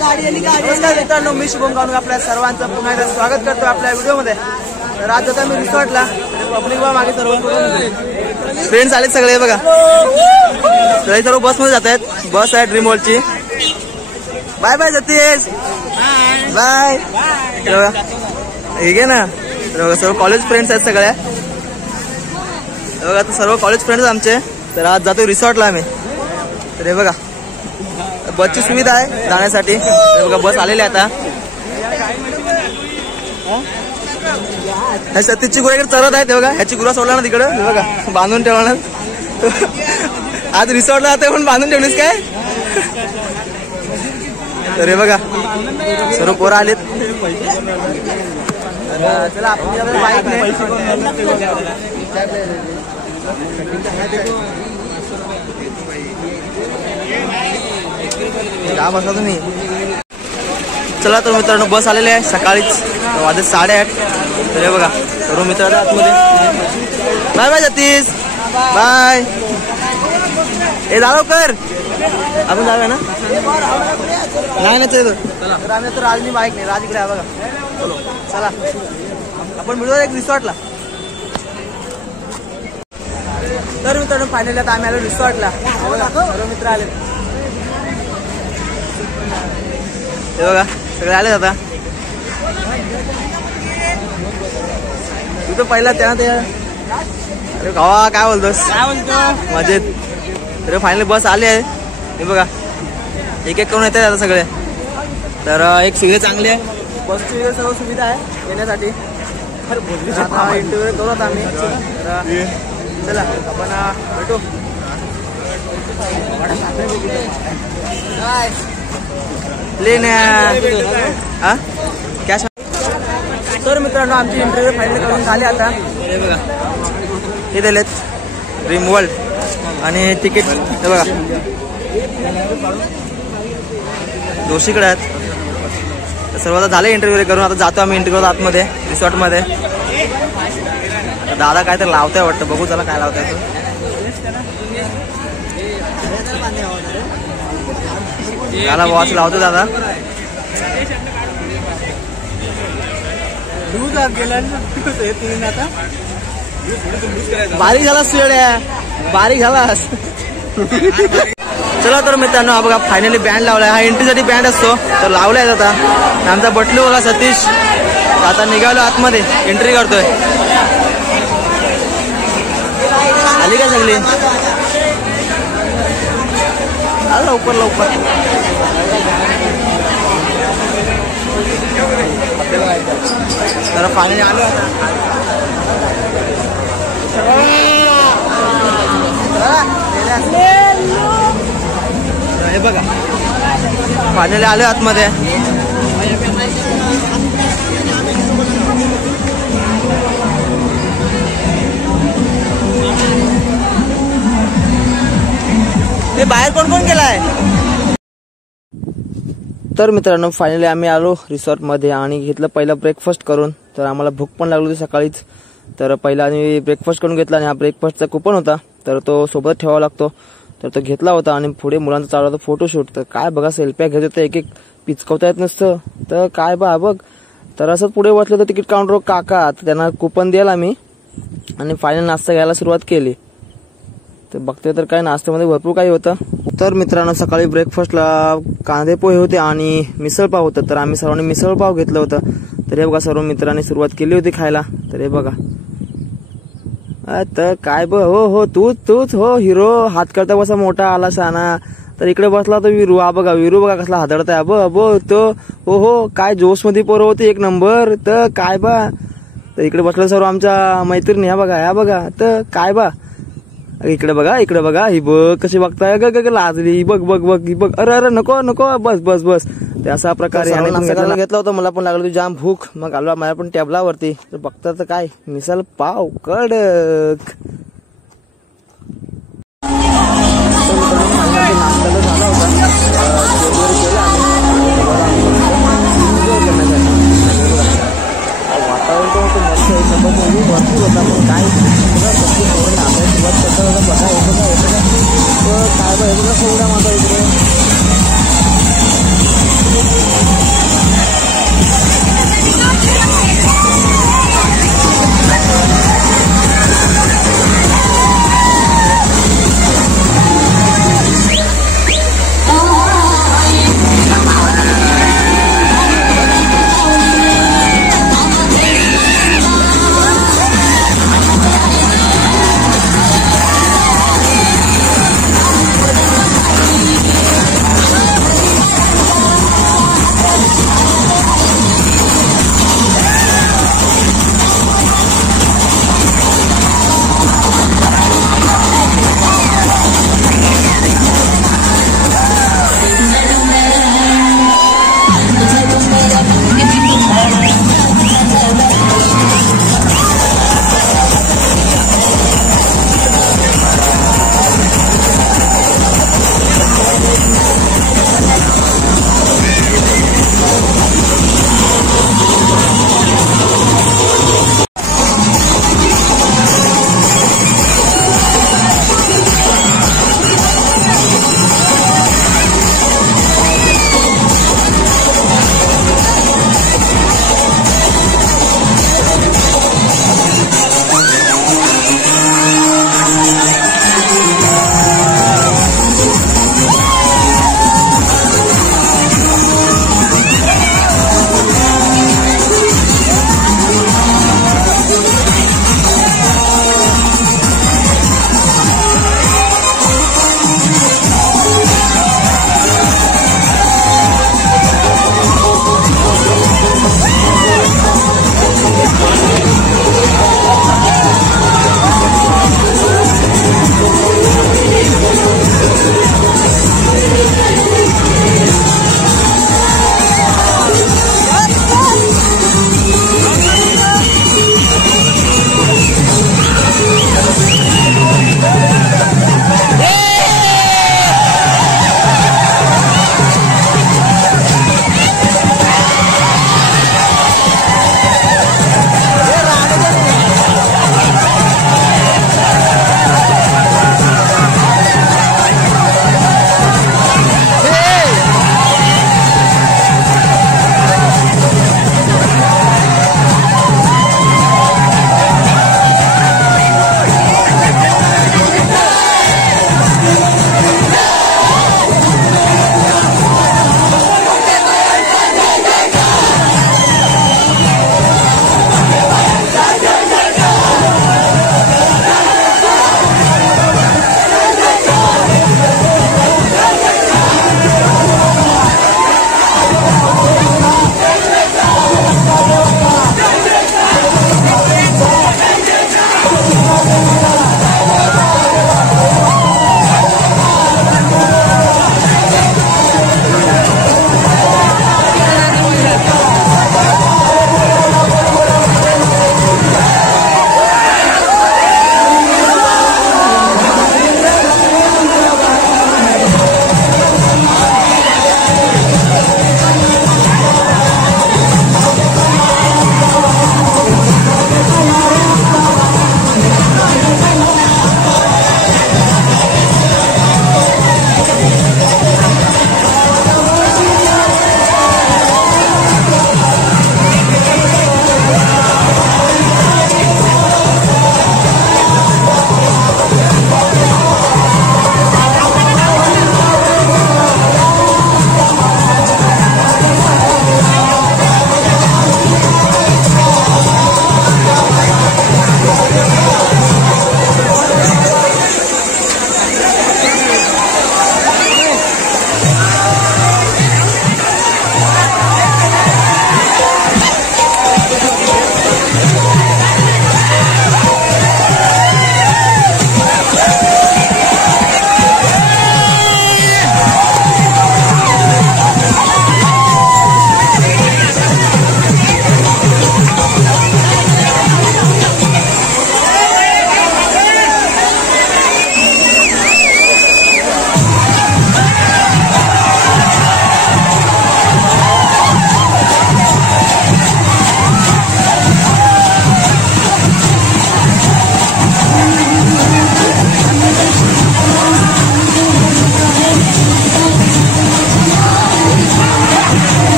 नमस्कार मित्रांनो, मी शुभम गावणकर आपल्या सर्वांचं पुन्हा एकदा स्वागत करतो आपल्या व्हिडिओमध्ये। तर आज आता मी रिसॉर्टला पब्लिक बा मागे सर्व फ्रेंड्स आले सगळे बघा। सगळे सर्व बसमध्ये जात आहेत। बस आहे ड्रीम वर्ल्डची। Bye bye Satish, bye. ठीक आहे ना, सर्व कॉलेज फ्रेंड्स आहेत सगळ्या बघा। सर्व कॉलेज फ्रेंड्स आमचे। तर आज जातो रिसॉर्टला आम्ही। तर हे बघा बसची सुविधा आहे जाण्यासाठी। बघा बस आलेली आता। सतीशची गुरा इकडे चरत आहे बघा। ह्याची गुरा सोडला ना तिकडे बघा, बांधून ठेवणार। आज रिसॉर्टला जाते पण बांधून ठेवलीस काय? तर हे बघा सर्व पोरं आलेत। चला आपल्याकडे बाईक नाही। का बसला तुम्ही? चला तर मित्रांनो बस आलेली आहे सकाळीच, वाजले 8:30। तर हे बघा सर्व मित्र आतमध्ये। Bye bye Satish, bye. हे जाऊ कर, आपण जाऊया ना? नाही ना चल। तर आम्ही तर राजनी बाईक नाही, राज इकडे आहे बघा। चलो चला आपण मिळू एक रिसॉर्टला। तर मित्रांनो फायनली आता आम्ही आलो रिसॉर्टला। सर्व मित्र आले हे बघा, सगळे आले आता। तू तर पहिला त्या अरे गावा काय बोलतोस? मजेत। तर फायनली बस आली आहे हे बघा। एक एक करून येतात आता सगळे। तर एक सुविधा चांगली आहे, बसची सर्व सुविधा आहे येण्यासाठी। आता इंटरव्ह्यू करू आता आम्ही। चला आपण भेटू। कॅश। तर मित्रांनो आमची इंटरव्ह्यू फायनल करून झाली आता। हे बघा हे दिलेत ड्रीम वर्ल्ड आणि तिकीट हे बघा दोषीकडे आहेत। सर्व आता झाले इंटरव्ह्यू करून। आता जातो आम्ही इंटरव्ह्यू आतमध्ये रिसॉर्टमध्ये। दादा काय तर लावताय वाटतं, बघू चला काय लावताय तो। त्याला वॉच लावतो दादा। बारीक झाला सुड्या, बारीक झालास। चला तर मित्रांनो हा बघा फायनली बँड लावलाय। हा एंट्रीसाठी बँड असतो तर लावलाय आता। आमचा बटलू बघा सतीश आता निघालो आतमध्ये, एंट्री करतोय। आली काय सगळी? लवकर लवकर। तर फायनली आलो आता। हे बघा फायनली आलो आतमध्ये। ते बाहेर कोण कोण गेलाय? तर मित्रांनो फायनली आम्ही आलो रिसॉर्टमध्ये आणि घेतलं पहिला ब्रेकफास्ट करून। तर आम्हाला भूक पण लागली होती सकाळीच। तर पहिला आम्ही ब्रेकफास्ट करून घेतला आणि हा ब्रेकफास्टचा कुपन होता तर तो सोबत ठेवावा लागतो। तर तो घेतला होता आणि पुढे मुलांचा चालू होता फोटोशूट। तर काय बघा सेल्फ्या घेत होते, एक एक पिचकवता येत नसतं तर काय बघ। तर असंच पुढे बसलं तर तिकीट काउंटर काका त्यांना कुपन द्यायला आम्ही आणि फायनल नाश्ता घ्यायला सुरुवात केली। तर बघते तर काय नाश्त्यामध्ये भरपूर काही होतं। तर मित्रांनो सकाळी ब्रेकफास्टला कांदे पोहे होते आणि मिसळपाव होतं। तर आम्ही सर्वांनी मिसळपाव घेतलं होतं। तर हे बघा सर्व मित्रांनी सुरुवात केली होती खायला। तर हे बघा तर काय हो तूच हो हिरो, हात करता बसा मोठा आला शाना। तर इकडे बसला तो वीरू। हा बघा वीरू बघा कसला हादरताय। अबो तो हो काय जोश मध्ये पोरं होती एक नंबर। तर काय तर इकडे बसलं सर्व आमच्या मैत्रिणी। ह्या बघा तर काय इकडे बघा ही बघ कशी बघताय लाजली। बघ अरे नको बस। ते असा प्रकारे घेतला होता। मला पण लागलं होती जाम भूक, मग आलो माझ्या पण टेबलावरती। तर बघता तर काय मिसल पाव कडक। भरपूर होता पण काय काय बघा एवढा माझा इकडे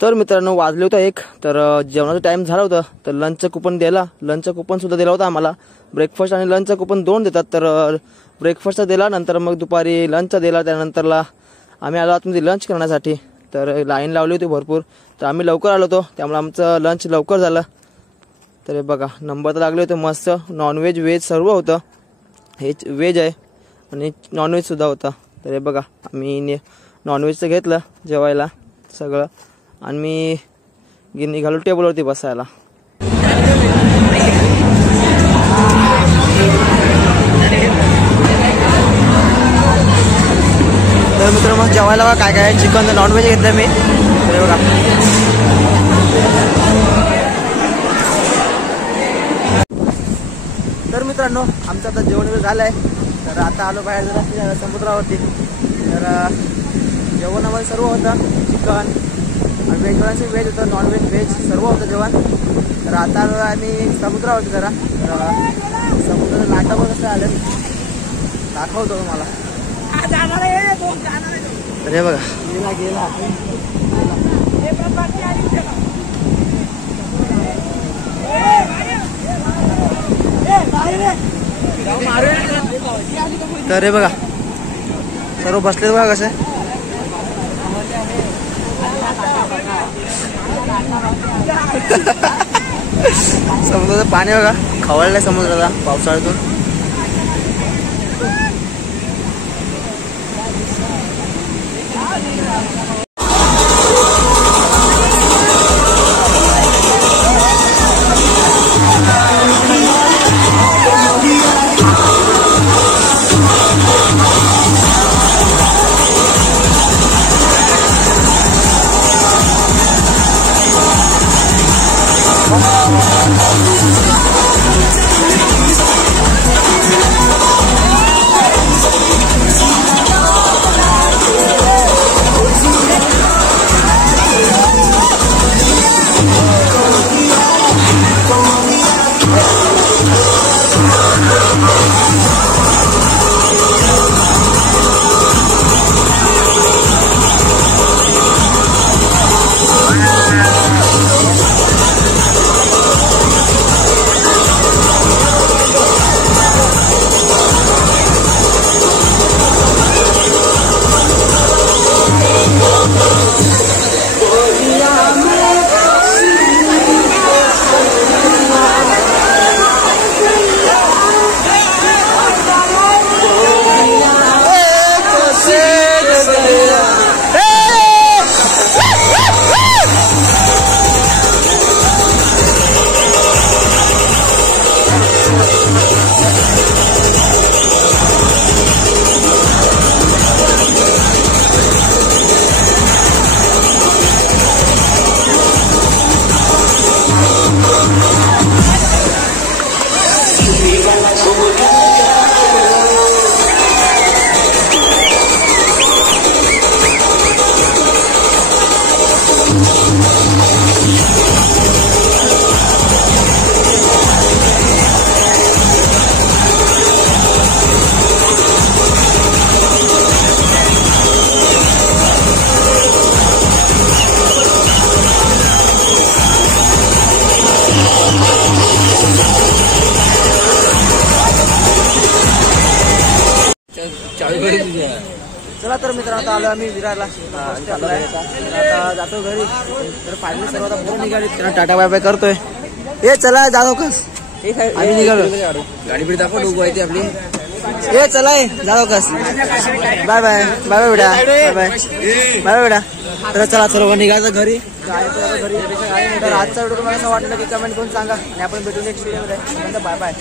तर मित्रांनो वाजले होता 1, तर जेवणाचा टाइम झाला होता, तर लंचचं कुपन दिला, लंचचं कुपन सुद्धा दिला होता आम्हाला. ब्रेकफास्ट आणि लंचचं कुपन 2 देतात, तर ब्रेकफास्टचा दिला, नंतर मग दुपारी लंचचा दिला. त्यानंतरला आम्ही आलो आतमध्ये लंच करण्यासाठी, तर लाईन लावली होती भरपूर, तर आम्ही लवकर आलो होतो, त्यामुळे आमचं लंच लवकर झालं. तर हे बघा नंबर तर लागले होते मस्त, नॉनव्हेज व्हेज सर्व होतं. हे व्हेज आहे आणि नॉनव्हेजसुद्धा होता. तर हे बघा आम्ही नॉनव्हेजचं घेतलं जेवायला सगळं, आणि मी निघालो टेबलवरती बसायला. तर मित्र मग जेवायला बघा काय काय, चिकन नॉनव्हेज घेतलं मी. तर बघा तर मित्रांनो आमचं आता जेवण वगैरे झालं आहे, तर आता आलो बाहेर जरा समुद्रावरती. तर जेवणामध्ये सर्व होतं, चिकन व्हेजवाल्यांचे व्हेज होतं, नॉनव्हेज व्हेज सर्व होतं जेवण. तर आता आलो आम्ही समुद्रावरती जरा, तर समुद्राचं लाटा पण कसं आलं दाखवतो तुम्हाला. तर हे बघा गेला तर हे बघा सर्व बसलेत बघा कसे. समुद्राचं पाणी बघा खवळलंय समुद्राला पावसाळ्यातून. चला तर मित्रांनो आता आलो आम्ही विरारला. आता जातो घरी. तर फायनली सर्व आता बरं निघाली. त्यांना टाटा बाय बाय करतोय. हे चला जाधव कस आम्ही निघालो. गाडी बिडी दाखव डोगू आहे ती आपली. हे चला जाधव कस बाय बाय बाय बाय बेटा बाय बाय बाय बाय बेटा. तर चला सर्व निघायचं घरी. तर आजचा व्हिडिओ तुम्हाला असं वाटलं की कमेंट करून सांगा आणि आपण भेटू नेक्स्ट व्हिडिओ मध्ये. Bye bye.